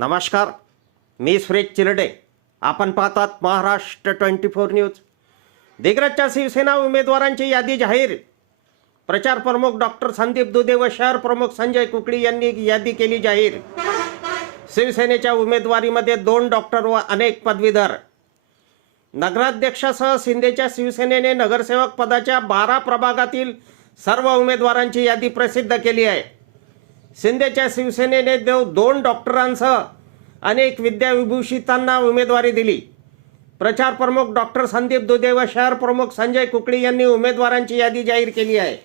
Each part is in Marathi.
नमस्कार मी सुरेश चिरडे. आपण पाहतात महाराष्ट्र ट्वेंटी फोर न्यूज. दिग्रजच्या शिवसेना उमेदवारांची यादी जाहीर. प्रचार प्रमुख डॉक्टर संदीप दुधे व शहर प्रमुख संजय कुकडी यांनी यादी केली जाहीर. शिवसेनेच्या उमेदवारीमध्ये दोन डॉक्टर व अनेक पदवीधर. नगराध्यक्षासह शिंदेच्या शिवसेनेने नगरसेवक पदाच्या बारा प्रभागातील सर्व उमेदवारांची यादी प्रसिद्ध केली आहे. शिंदेच्या शिवसेनेने देव दोन डॉक्टरांसह अनेक विद्याविभूषितांना उमेदवारी दिली. प्रचार प्रमुख डॉक्टर संदीप दुधे व शहर प्रमुख संजय कुकडी यांनी उमेदवारांची यादी जाहीर केली आहे.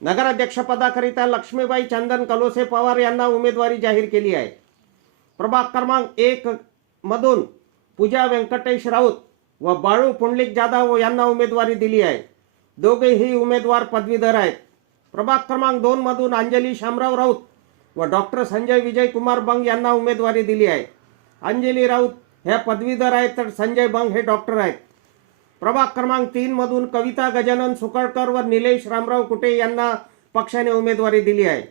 नगराध्यक्षपदाकरिता लक्ष्मीबाई चंदन कलोसे पवार यांना उमेदवारी जाहीर केली आहे. प्रभाग क्रमांक एक मधून पूजा व्यंकटेश राऊत व बाळू पुंडलिक जाधव यांना उमेदवारी दिली आहे. दोघेही उमेदवार पदवीधर आहेत. प्रभाग क्रमांक दोन मधून अंजली शामराव राऊत व डॉक्टर संजय विजय कुमार बंग यांना उमेदवारी दिली आहे. अंजली राऊत ह्या पदवीधर आहेत तर संजय बंग हे डॉक्टर आहेत. प्रभाग क्रमांक तीन मधून कविता गजानन सुकळकर व निलेश रामराव कुटे यांना पक्षाने उमेदवारी दिली आहे.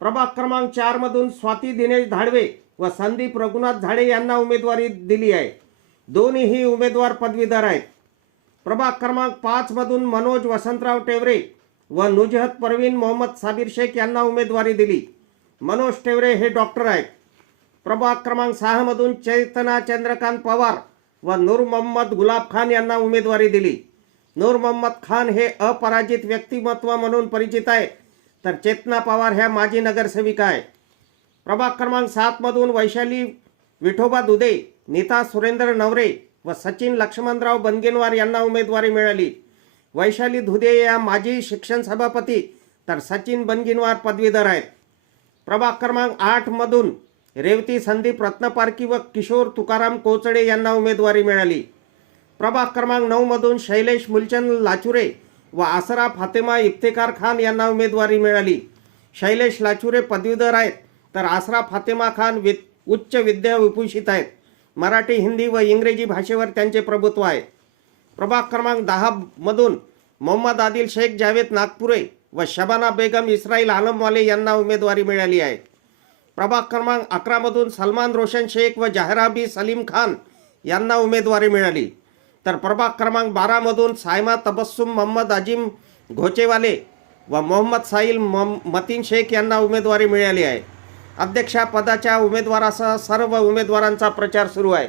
प्रभाग क्रमांक चार मधून स्वाती दिनेश धाडवे व संदीप रघुनाथ झाडे यांना उमेदवारी दिली आहे. दोन्हीही उमेदवार पदवीधर आहेत. प्रभाग क्रमांक पाच मधून मनोज वसंतराव टेवरे व नुजहत परवीन मोहम्मद साबिर शेख यांना उमेदवारी दिली. मनोज टेवरे हे डॉक्टर आहेत. प्रभाग क्रमांक सहामधून चैतना चंद्रकांत पवार व नूर मोहम्मद गुलाब खान यांना उमेदवारी दिली. नूर मोहम्मद खान हे अपराजित व्यक्तिमत्व म्हणून परिचित आहे. तर चेतना पवार ह्या माजी नगरसेविका आहे. प्रभाग क्रमांक सातमधून वैशाली विठोबा दुदे नीता सुरेंद्र नवरे व सचिन लक्ष्मणराव बनगेनवार यांना उमेदवारी मिळाली. वैशाली धुदे या माजी शिक्षण सभापती तर सचिन बनगिनवार पदवीधर आहेत. प्रभाग क्रमांक आठमधून रेवती संदीप रत्नपारकी व किशोर तुकाराम कोचडे यांना उमेदवारी मिळाली. प्रभाग क्रमांक नऊमधून शैलेश मुलचंद लाचुरे व आसरा फातेमा इफ्तेकार खान यांना उमेदवारी मिळाली. शैलेश लाचुरे पदवीधर आहेत तर आसरा फातेमा खान वि उच्च विद्या विभूषित आहेत. मराठी हिंदी व इंग्रजी भाषेवर त्यांचे प्रभुत्व आहे. प्रभाग क्रमांक दहा मधून मोहम्मद आदिल शेख जावेद नागपुरे व शबाना बेगम इस्राईल आलमवाले यांना उमेदवारी मिळाली आहे. प्रभाग क्रमांक अकरामधून सलमान रोशन शेख व जाहराबी सलीम खान यांना उमेदवारी मिळाली. तर प्रभाग क्रमांक बारामधून सायमा तबस्सुम मोहम्मद अजिम घोचेवाले व मोहम्मद साहिल मम मतीन शेख यांना उमेदवारी मिळाली आहे. अध्यक्षपदाच्या उमेदवारासह सर्व उमेदवारांचा प्रचार सुरू आहे.